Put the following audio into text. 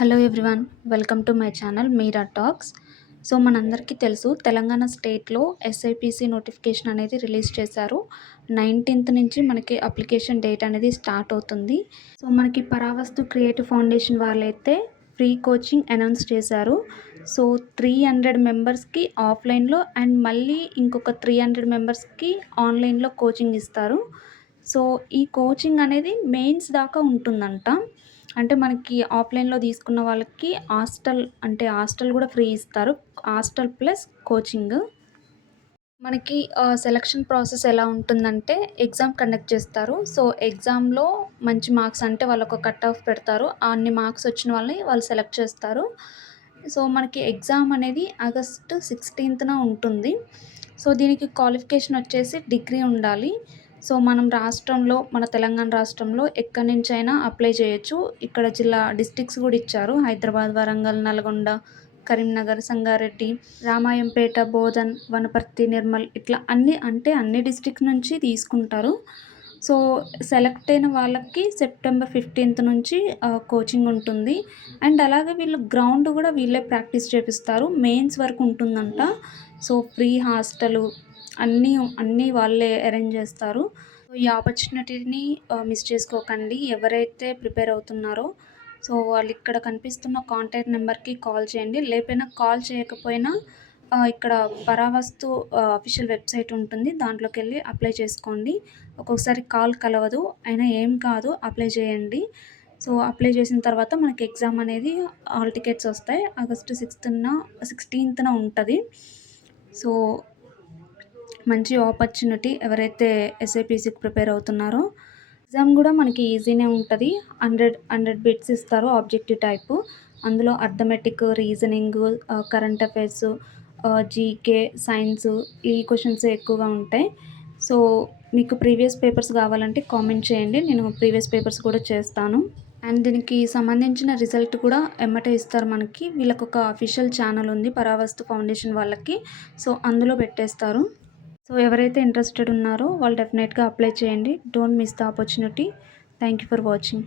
Hello everyone, welcome to my channel Meera talks. So మనందరికీ తెలుసు, తెలంగాణ స్టేట్లో ఎస్ఐపిసి నోటిఫికేషన్ అనేది రిలీజ్ చేశారు. 19th నుంచి మనకి అప్లికేషన్ డేట్ అనేది స్టార్ట్ అవుతుంది. సో మనకి పరావస్తు క్రియేటివ్ ఫౌండేషన్ వాళ్ళైతే ఫ్రీ కోచింగ్ అనౌన్స్ చేశారు. సో 300 మెంబర్స్కి ఆఫ్లైన్లో అండ్ మళ్ళీ ఇంకొక 300 మెంబర్స్కి ఆన్లైన్లో కోచింగ్ ఇస్తారు. సో ఈ కోచింగ్ అనేది మెయిన్స్ దాకా ఉంటుందంట. అంటే మనకి ఆఫ్లైన్లో తీసుకున్న వాళ్ళకి హాస్టల్ కూడా ఫ్రీ ఇస్తారు. Hostel plus coaching. మనకి సెలక్షన్ ప్రాసెస్ ఎలా ఉంటుందంటే, ఎగ్జామ్ కండక్ట్ చేస్తారు. సో ఎగ్జామ్లో మంచి మార్క్స్ అంటే వాళ్ళొక కట్ ఆఫ్ పెడతారు. అన్ని మార్క్స్ వచ్చిన వాళ్ళని వాళ్ళు సెలెక్ట్ చేస్తారు. సో మనకి ఎగ్జామ్ అనేది ఆగస్టు 16th ఉంటుంది. సో దీనికి క్వాలిఫికేషన్ వచ్చేసి డిగ్రీ ఉండాలి. సో మనం మన తెలంగాణ రాష్ట్రంలో ఎక్కడి నుంచైనా అప్లై చేయొచ్చు. ఇక్కడ డిస్ట్రిక్ట్స్ కూడా ఇచ్చారు. హైదరాబాద్, వరంగల్, నల్గొండ, కరీంనగర్, సంగారెడ్డి, రామాయంపేట, బోధన్, వనపర్తి, నిర్మల్ ఇట్లా అన్ని డిస్ట్రిక్ట్ నుంచి తీసుకుంటారు. సో సెలెక్ట్ అయిన వాళ్ళకి సెప్టెంబర్ 15th నుంచి కోచింగ్ ఉంటుంది. అండ్ అలాగే వీళ్ళు గ్రౌండ్ కూడా వీళ్ళే ప్రాక్టీస్ చేపిస్తారు. మెయిన్స్ వరకు ఉంటుందంట. సో ఫ్రీ హాస్టలు అన్నీ వాళ్ళే అరేంజ్ చేస్తారు. ఈ ఆపర్చునిటీని మిస్ చేసుకోకండి. ఎవరైతే ప్రిపేర్ అవుతున్నారో సో వాళ్ళు ఇక్కడ కనిపిస్తున్న కాంటాక్ట్ నెంబర్కి కాల్ చేయండి. లేకపోయినా కాల్ చేయకపోయినా ఇక్కడ పరావస్తు అఫీషియల్ వెబ్సైట్ ఉంటుంది. దాంట్లోకి వెళ్ళి అప్లై చేసుకోండి. ఒక్కొక్కసారి కాల్ కలవదు, అయినా ఏం కాదు, అప్లై చేయండి. సో అప్లై చేసిన తర్వాత మనకి ఎగ్జామ్ అనేది హాల్ టికెట్స్ వస్తాయి. ఆగస్టు 16th ఉంటుంది. సో మంచి ఆపర్చునిటీ ఎవరైతే ఎస్ఐపిసికి ప్రిపేర్ అవుతున్నారో. ఎగ్జామ్ కూడా మనకి ఈజీనే ఉంటుంది. 100 బిట్స్ ఇస్తారు ఆబ్జెక్టివ్ టైపు. అందులో arithmetic, reasoning, current affairs, GK, science ఈ క్వశ్చన్స్ ఎక్కువగా ఉంటాయి. సో మీకు ప్రీవియస్ పేపర్స్ కావాలంటే కామెంట్ చేయండి, నేను ప్రీవియస్ పేపర్స్ కూడా చేస్తాను. అండ్ దీనికి సంబంధించిన రిజల్ట్ కూడా ఎమ్మటే ఇస్తారు మనకి. వీళ్ళకి ఒక అఫీషియల్ ఛానల్ ఉంది పరావస్తు ఫౌండేషన్ వాళ్ళకి. సో అందులో పెట్టేస్తారు. సో ఎవరైతే ఇంట్రెస్టెడ్ ఉన్నారో వాళ్ళు డెఫినెట్గా అప్లై చేయండి. Don't miss the opportunity. Thank you for watching.